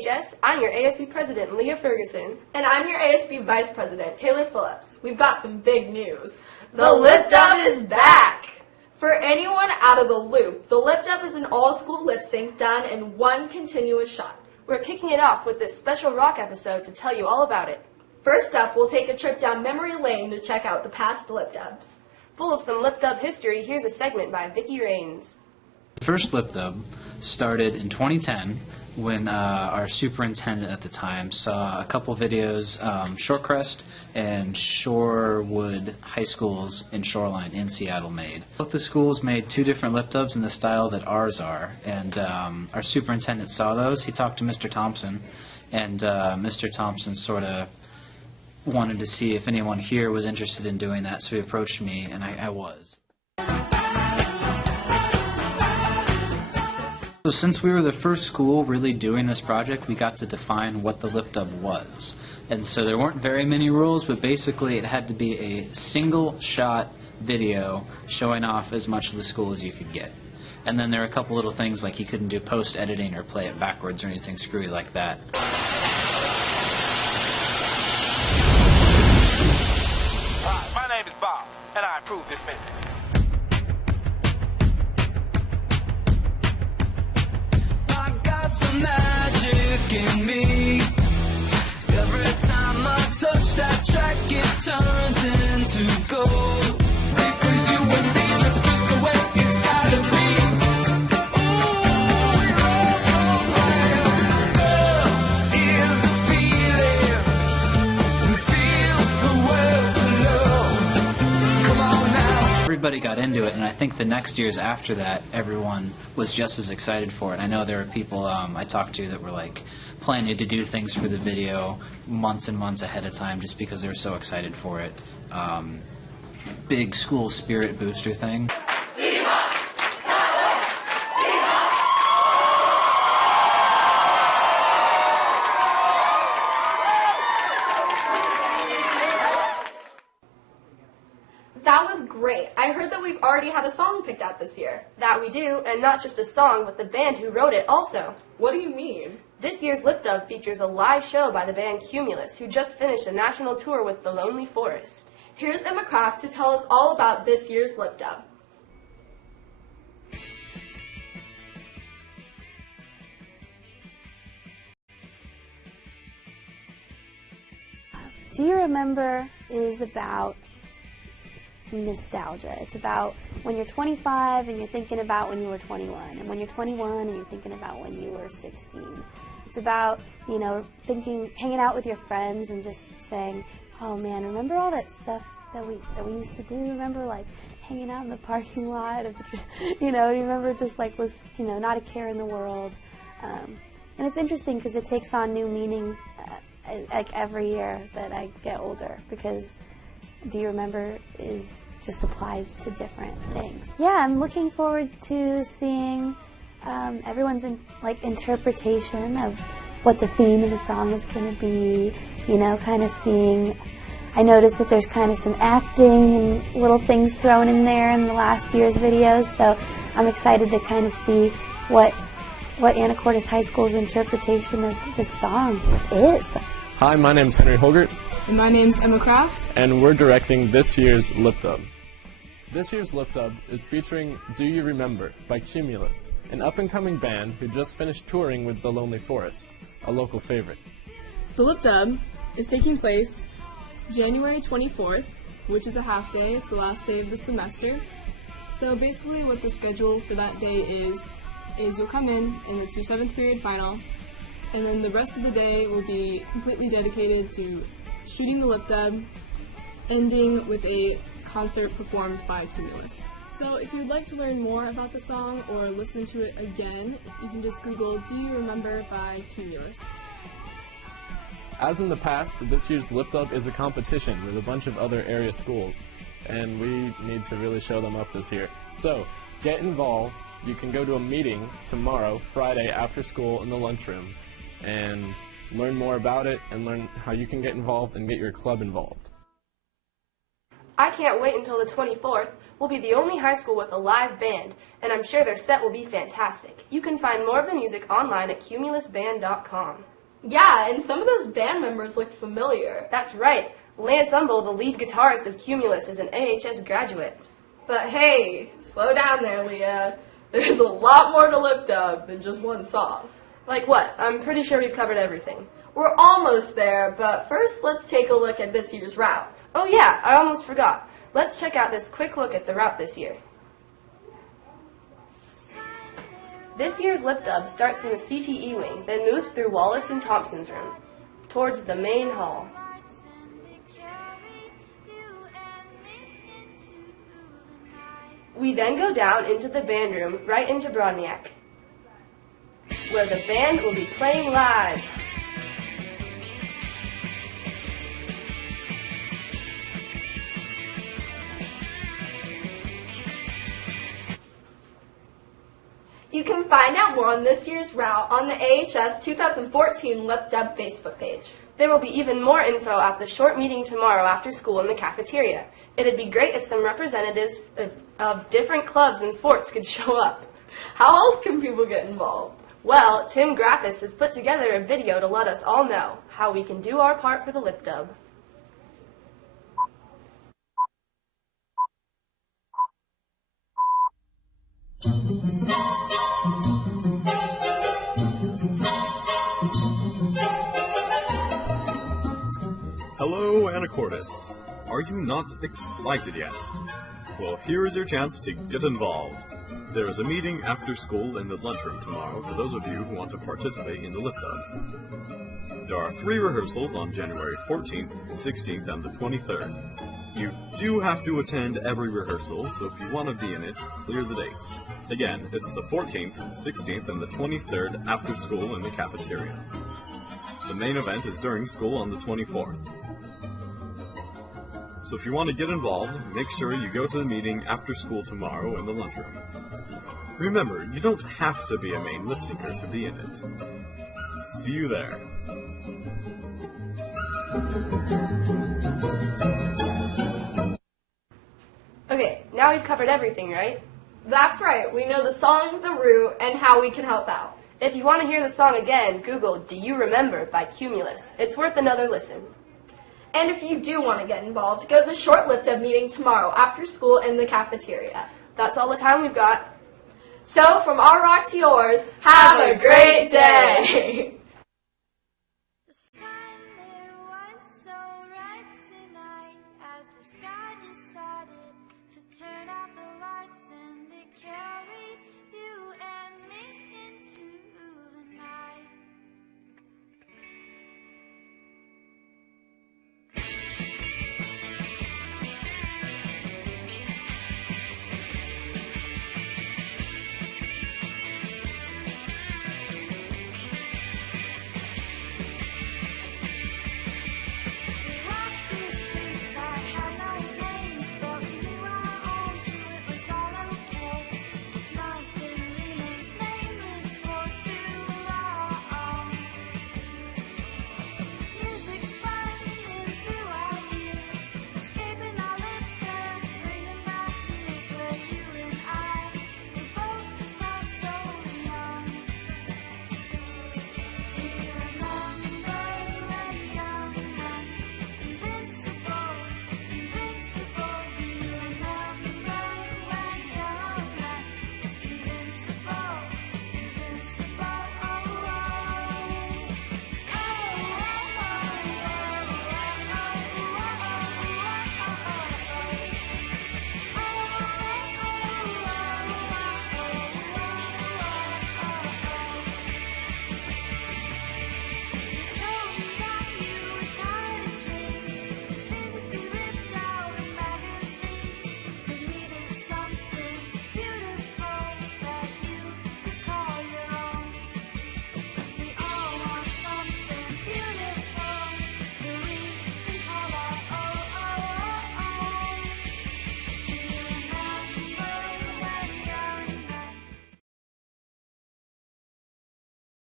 AHS, I'm your ASB President, Leah Ferguson. And I'm your ASB Vice President, Taylor Phillips. We've got some big news. The Lip Dub is back! For anyone out of the loop, the Lip Dub is an all-school lip sync done in one continuous shot. We're kicking it off with this special rock episode to tell you all about it. First up, we'll take a trip down memory lane to check out the past Lip Dubs. Full of some Lip Dub history, here's a segment by Vicki Rains. The first Lip Dub started in 2010 when our superintendent at the time saw a couple videos, Shorecrest and Shorewood High Schools in Shoreline in Seattle made. Both the schools made two different Lip Dubs in the style that ours are, and our superintendent saw those. He talked to Mr. Thompson, and Mr. Thompson sort of wanted to see if anyone here was interested in doing that, so he approached me, and I was. So since we were the first school really doing this project, we got to define what the Lip Dub was. And so there weren't very many rules, but basically it had to be a single-shot video showing off as much of the school as you could get. And then there were a couple little things like you couldn't do post-editing or play it backwards or anything screwy like that. Hi, my name is Bob, and I approve this message. Magic in me. Every time I touch that track, it turns into gold. Back with you and me, that's just the way it's gotta be. Ooh, we're all wild. Love is a feeling. We feel the world to know. Come on now. Everybody got into it, and I think the next years after that, everyone was just as excited for it. I know there were people I talked to that were like planning to do things for the video months and months ahead of time just because they were so excited for it. Big school spirit booster thing. That was great. I heard that we've already had a song picked out this year. That we do, and not just a song, but the band who wrote it also. What do you mean? This year's Lip Dub features a live show by the band Cumulus, who just finished a national tour with The Lonely Forest. Here's Emma Kraft to tell us all about this year's Lip Dub. Do You Remember is about nostalgia. It's about when you're 25 and you're thinking about when you were 21, and when you're 21 and you're thinking about when you were 16. It's about, you know, hanging out with your friends and just saying, oh man, remember all that stuff that we used to do? Remember like hanging out in the parking lot of the, you know, remember just like was, you know, not a care in the world. And it's interesting because it takes on new meaning like every year that I get older, because Do You Remember just applies to different things. Yeah, I'm looking forward to seeing everyone's interpretation of what the theme of the song is going to be, you know, kind of seeing. I noticed that there's kind of some acting and little things thrown in there in the last year's videos, so I'm excited to kind of see what Anacortes High School's interpretation of the song is. Hi, my name's Henry Holgertz. And my name's Emma Kraft. And we're directing this year's Lip Dub. This year's Lip Dub is featuring Do You Remember by Cumulus, an up-and-coming band who just finished touring with The Lonely Forest, a local favorite. The Lip Dub is taking place January 24th, which is a half day. It's the last day of the semester. So basically what the schedule for that day is you'll come in and it's your 7th period final, and then the rest of the day will be completely dedicated to shooting the Lip Dub, ending with a concert performed by Cumulus. So if you'd like to learn more about the song or listen to it again, you can just Google Do You Remember by Cumulus. As in the past, this year's Lip Dub is a competition with a bunch of other area schools, and we need to really show them up this year. So, get involved. You can go to a meeting tomorrow, Friday, after school in the lunchroom, and learn more about it and learn how you can get involved and get your club involved. I can't wait until the 24th. We'll be the only high school with a live band, and I'm sure their set will be fantastic. You can find more of the music online at cumulusband.com. Yeah, and some of those band members looked familiar. That's right. Lance Umbel, the lead guitarist of Cumulus, is an AHS graduate. But hey, slow down there, Leah. There's a lot more to Lip Dub than just one song. Like what? I'm pretty sure we've covered everything. We're almost there, but first let's take a look at this year's route. Oh yeah, I almost forgot. Let's check out this quick look at the route this year. This year's Lip Dub starts in the CTE wing, then moves through Wallace and Thompson's room, towards the main hall. We then go down into the band room, right into Broadniak, where the band will be playing live. You can find out more on this year's route on the AHS 2014 Lip Dub Facebook page. There will be even more info at the short meeting tomorrow after school in the cafeteria. It'd be great if some representatives of different clubs and sports could show up. How else can people get involved? Well, Tim Graffis has put together a video to let us all know how we can do our part for the Lip Dub. Hello, Anacortes. Are you not excited yet? Well, here is your chance to get involved. There is a meeting after school in the lunchroom tomorrow for those of you who want to participate in the Lip Dub. There are 3 rehearsals on January 14th, 16th, and the 23rd. You do have to attend every rehearsal, so if you want to be in it, clear the dates. Again, it's the 14th, 16th, and the 23rd after school in the cafeteria. The main event is during school on the 24th. So if you want to get involved, make sure you go to the meeting after school tomorrow in the lunchroom. Remember, you don't have to be a main lip syncer to be in it. See you there. Okay, now we've covered everything, right? That's right, we know the song, the route, and how we can help out. If you want to hear the song again, Google Do You Remember by Cumulus. It's worth another listen. And if you do want to get involved, go to the short Lip Dub meeting tomorrow after school in the cafeteria. That's all the time we've got. So, from our rock to yours, have a great day!